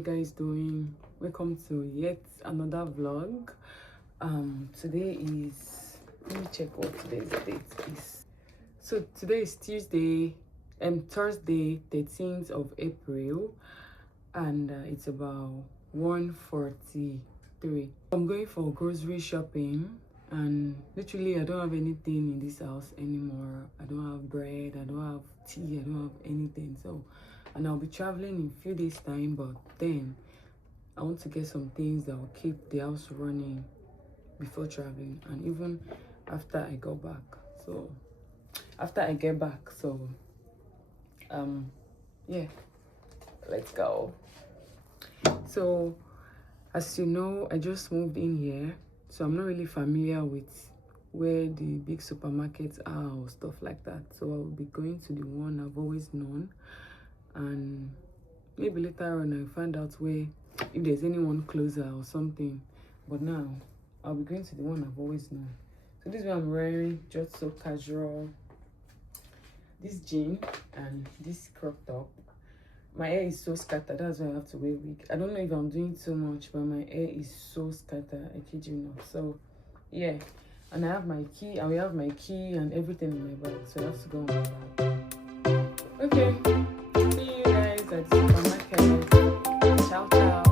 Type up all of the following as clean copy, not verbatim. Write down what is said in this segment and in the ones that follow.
you guys doing? Welcome to yet another vlog. Today is, let me check what today's date is. So today is Tuesday Thursday 13th of April, and it's about 1:43. I'm going for grocery shopping, and literally I don't have anything in this house anymore. I don't have bread, I don't have tea, I don't have anything. So, and I'll be traveling in a few days time, but then I want to get some things that will keep the house running before traveling and even after I go back. So after I get back, so yeah, let's go. So as you know, I just moved in here, so I'm not really familiar with where the big supermarkets are or stuff like that. So I'll be going to the one I've always known, and maybe later on I'll find out where, if there's anyone closer or something. But now I'll be going to the one I've always known. So this is what I'm wearing, just so casual. This jean and this crop top. My hair is so scattered, that's why I have to wear wig. I don't know if I'm doing too much, but my hair is so scattered, I kid you not. So yeah, and I have my key, I will have my key and everything in my bag, so I have to go on my bag. Okay, see you guys at the supermarket. Ciao, ciao.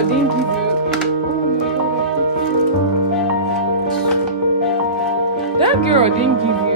girl didn't give you. Oh my god, that girl didn't give you